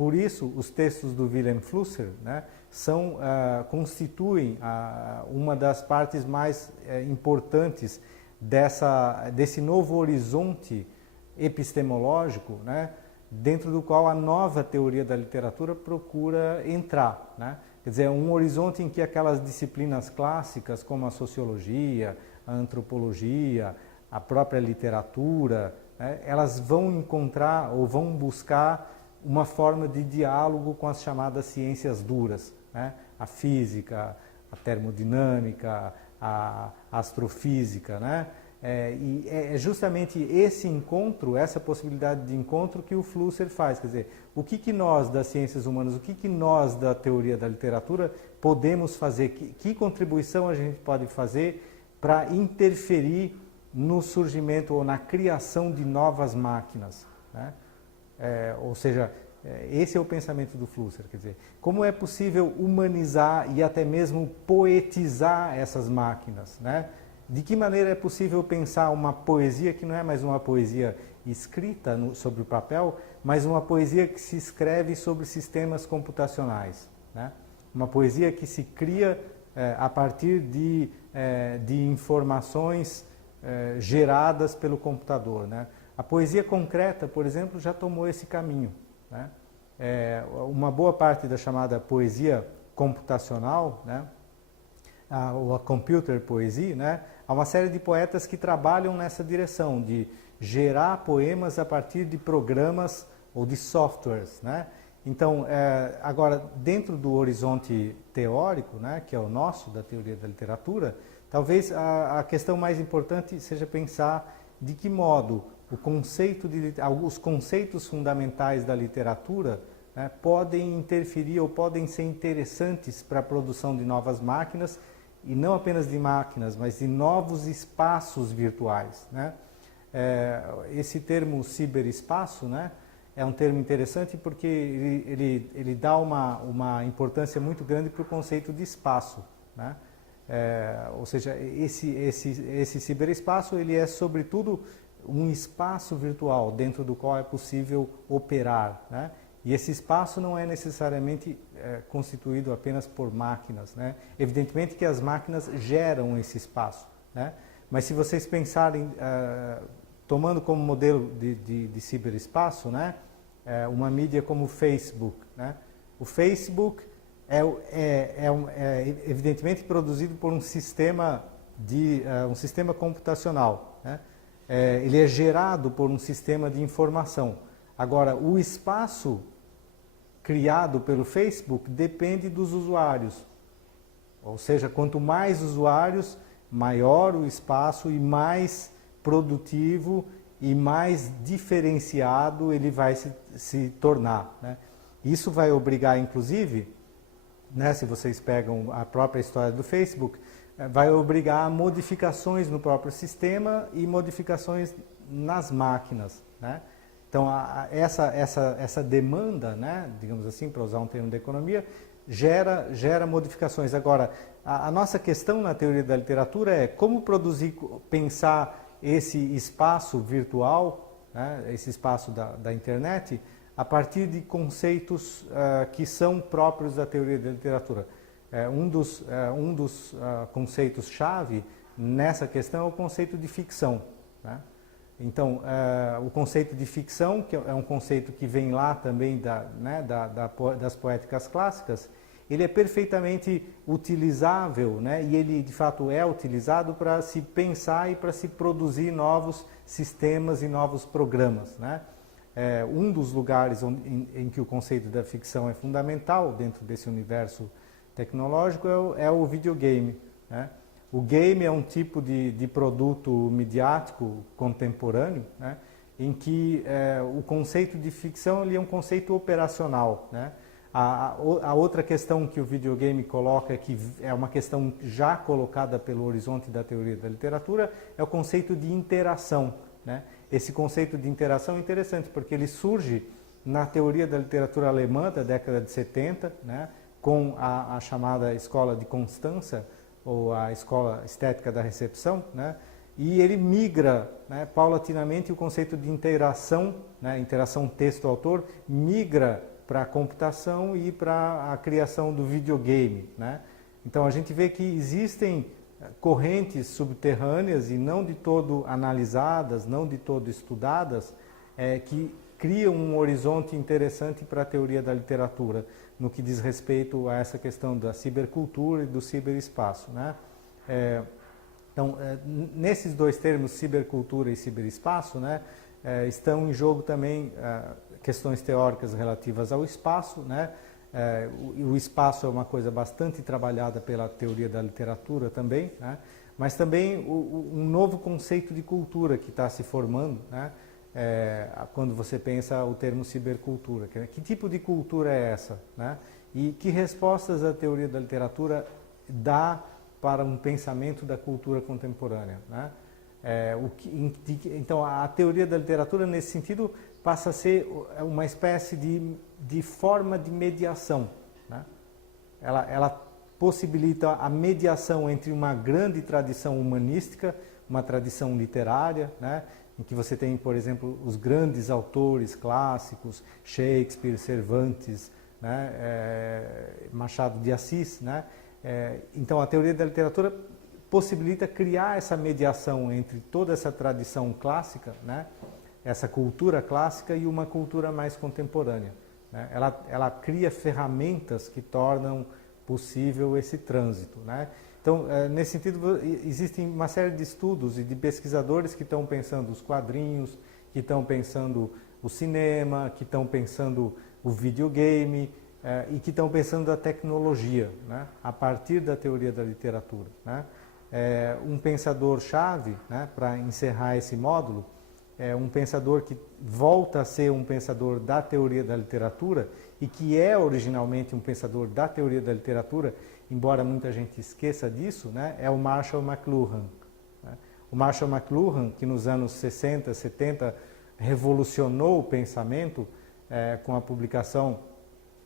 por isso, os textos do Wilhelm Flusser, né, constituem uma das partes mais importantes desse novo horizonte epistemológico, né, dentro do qual a nova teoria da literatura procura entrar, né? Quer dizer, um horizonte em que aquelas disciplinas clássicas como a sociologia, a antropologia, a própria literatura, né, elas vão encontrar ou vão buscar uma forma de diálogo com as chamadas ciências duras, né? A física, a termodinâmica, a astrofísica, né? E é justamente esse encontro, essa possibilidade de encontro que o Flusser faz. Quer dizer, o que nós das ciências humanas, o que nós da teoria da literatura podemos fazer, que contribuição a gente pode fazer para interferir no surgimento ou na criação de novas máquinas, né? Ou seja, esse é o pensamento do Flusser, quer dizer, como é possível humanizar e até mesmo poetizar essas máquinas, né? De que maneira é possível pensar uma poesia que não é mais uma poesia escrita sobre o papel, mas uma poesia que se escreve sobre sistemas computacionais, né? Uma poesia que se cria a partir de informações geradas pelo computador, né? A poesia concreta, por exemplo, já tomou esse caminho, né? Uma boa parte da chamada poesia computacional, né? Ou a computer poesia, né? Há uma série de poetas que trabalham nessa direção, de gerar poemas a partir de programas ou de softwares, né? Então, agora, dentro do horizonte teórico, né, que é o nosso, da teoria da literatura, talvez a questão mais importante seja pensar de que modo os conceitos fundamentais da literatura, né, podem interferir ou podem ser interessantes para a produção de novas máquinas, e não apenas de máquinas, mas de novos espaços virtuais, né? Esse termo ciberespaço, né, é um termo interessante porque ele dá uma importância muito grande para o conceito de espaço, né? Ou seja, esse ciberespaço ele é sobretudo um espaço virtual dentro do qual é possível operar, né? E esse espaço não é necessariamente constituído apenas por máquinas, né? Evidentemente que as máquinas geram esse espaço, né? Mas se vocês pensarem, tomando como modelo de ciberespaço, né, uma mídia como o Facebook, né? O Facebook é evidentemente produzido por um sistema computacional, né? Ele é gerado por um sistema de informação. Agora, o espaço criado pelo Facebook depende dos usuários. Ou seja, quanto mais usuários, maior o espaço e mais produtivo e mais diferenciado ele vai se tornar, né? Isso vai obrigar, inclusive, né, se vocês pegam a própria história do Facebook, vai obrigar a modificações no próprio sistema e modificações nas máquinas, né? Então, essa demanda, né, digamos assim, para usar um termo da economia, gera modificações. Agora, a nossa questão na teoria da literatura é como pensar esse espaço virtual, né, esse espaço da internet, a partir de conceitos que são próprios da teoria da literatura. Um dos conceitos-chave nessa questão é o conceito de ficção, né? Então, o conceito de ficção, que é um conceito que vem lá também das poéticas clássicas, ele é perfeitamente utilizável, né? E ele de fato é utilizado para se pensar e para se produzir novos sistemas e novos programas, né? Um dos lugares em que o conceito da ficção é fundamental dentro desse universo tecnológico é o videogame, né? O game é um tipo de produto midiático contemporâneo, né, em que o conceito de ficção ele é um conceito operacional, né? A outra questão que o videogame coloca, que é uma questão já colocada pelo horizonte da teoria da literatura, é o conceito de interação, né? Esse conceito de interação é interessante porque ele surge na teoria da literatura alemã da década de 70, né, com a chamada escola de Constança, ou a escola estética da recepção, né? E ele migra, né, paulatinamente o conceito de interação, né, interação texto-autor, migra para a computação e para a criação do videogame, né? Então a gente vê que existem correntes subterrâneas e não de todo analisadas, não de todo estudadas, que criam um horizonte interessante para a teoria da literatura, no que diz respeito a essa questão da cibercultura e do ciberespaço, né? Então, nesses dois termos, cibercultura e ciberespaço, né, estão em jogo também questões teóricas relativas ao espaço, né? O espaço é uma coisa bastante trabalhada pela teoria da literatura também, né? Mas também um novo conceito de cultura que está se formando, né? Quando você pensa o termo cibercultura. Que tipo de cultura é essa, né? E que respostas a teoria da literatura dá para um pensamento da cultura contemporânea, né? Então, a teoria da literatura, nesse sentido, passa a ser uma espécie de forma de mediação, né? Ela possibilita a mediação entre uma grande tradição humanística, uma tradição literária, né? Em que você tem, por exemplo, os grandes autores clássicos, Shakespeare, Cervantes, né? Machado de Assis, né? Então, a teoria da literatura possibilita criar essa mediação entre toda essa tradição clássica, né? Essa cultura clássica e uma cultura mais contemporânea, né? Ela cria ferramentas que tornam possível esse trânsito, né? Então, nesse sentido, existem uma série de estudos e de pesquisadores que estão pensando os quadrinhos, que estão pensando o cinema, que estão pensando o videogame, e que estão pensando a tecnologia, né, a partir da teoria da literatura, né? Um pensador-chave, né, para encerrar esse módulo, é um pensador que volta a ser um pensador da teoria da literatura e que é originalmente um pensador da teoria da literatura, embora muita gente esqueça disso, né, é o Marshall McLuhan, né? O Marshall McLuhan, que nos anos 60, 70 revolucionou o pensamento com a publicação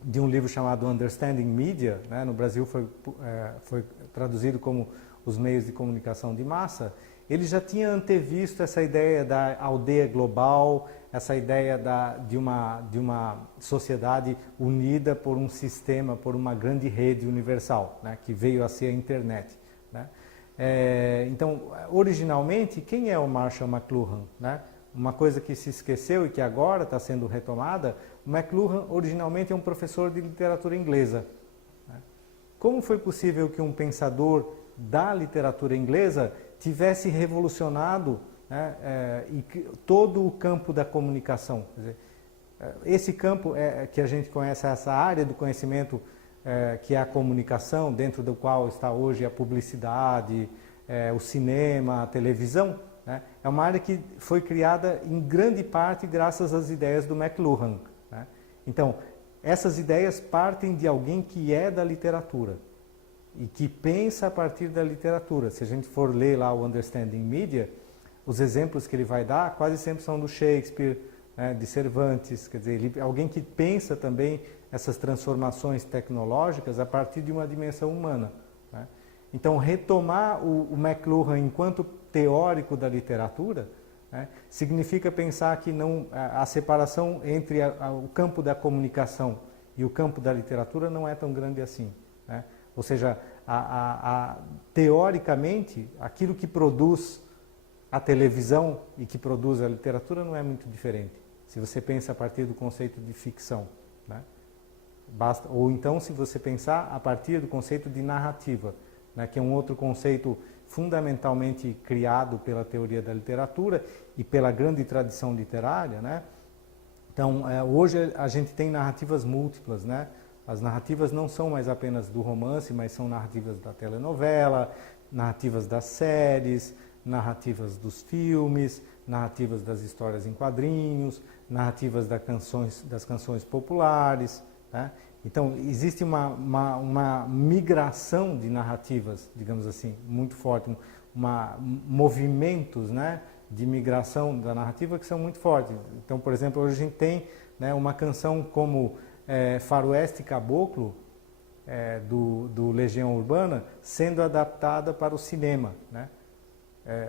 de um livro chamado Understanding Media, né? No Brasil foi traduzido como Os Meios de Comunicação de Massa. Ele já tinha antevisto essa ideia da aldeia global, essa ideia de uma sociedade unida por um sistema, por uma grande rede universal, né? Que veio a ser a internet, né? Então, originalmente, quem é o Marshall McLuhan, né? Uma coisa que se esqueceu e que agora está sendo retomada, o McLuhan originalmente é um professor de literatura inglesa, né? Como foi possível que um pensador da literatura inglesa tivesse revolucionado, né, todo o campo da comunicação? Quer dizer, esse campo que a gente conhece, essa área do conhecimento que é a comunicação, dentro do qual está hoje a publicidade, o cinema, a televisão, né, é uma área que foi criada em grande parte graças às ideias do McLuhan, né? Então, essas ideias partem de alguém que é da literatura e que pensa a partir da literatura. Se a gente for ler lá o Understanding Media, os exemplos que ele vai dar quase sempre são do Shakespeare, né, de Cervantes, quer dizer, alguém que pensa também essas transformações tecnológicas a partir de uma dimensão humana, né? Então, retomar o McLuhan enquanto teórico da literatura, né, significa pensar que a separação entre o campo da comunicação e o campo da literatura não é tão grande assim, né? Ou seja, teoricamente, aquilo que produz a televisão e que produz a literatura não é muito diferente, se você pensa a partir do conceito de ficção, né? Ou então, se você pensar a partir do conceito de narrativa, né, que é um outro conceito fundamentalmente criado pela teoria da literatura e pela grande tradição literária, né? Então, hoje a gente tem narrativas múltiplas, né? As narrativas não são mais apenas do romance, mas são narrativas da telenovela, narrativas das séries, narrativas dos filmes, narrativas das histórias em quadrinhos, narrativas das canções populares, né? Então, existe uma migração de narrativas, digamos assim, muito forte, movimentos, né, de migração da narrativa que são muito fortes. Então, por exemplo, hoje a gente tem, né, uma canção como Faroeste Caboclo, do Legião Urbana, sendo adaptada para o cinema, né?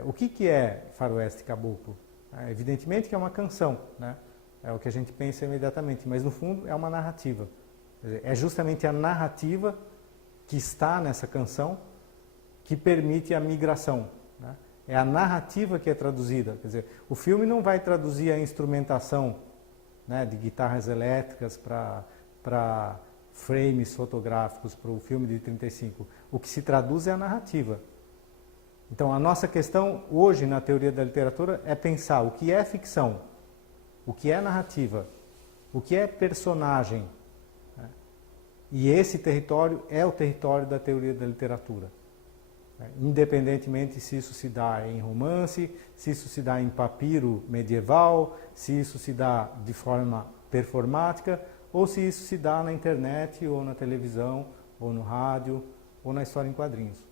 O que é Faroeste Caboclo? Evidentemente que é uma canção, né? É o que a gente pensa imediatamente, mas no fundo é uma narrativa. Quer dizer, é justamente a narrativa que está nessa canção que permite a migração, né? É a narrativa que é traduzida. Quer dizer, o filme não vai traduzir a instrumentação, né, de guitarras elétricas para frames fotográficos para o filme de 35. O que se traduz é a narrativa. Então, a nossa questão hoje na teoria da literatura é pensar o que é ficção, o que é narrativa, o que é personagem. Né? E esse território é o território da teoria da literatura. Né? Independentemente se isso se dá em romance, se isso se dá em papiro medieval, se isso se dá de forma performática, ou se isso se dá na internet, ou na televisão, ou no rádio, ou na história em quadrinhos.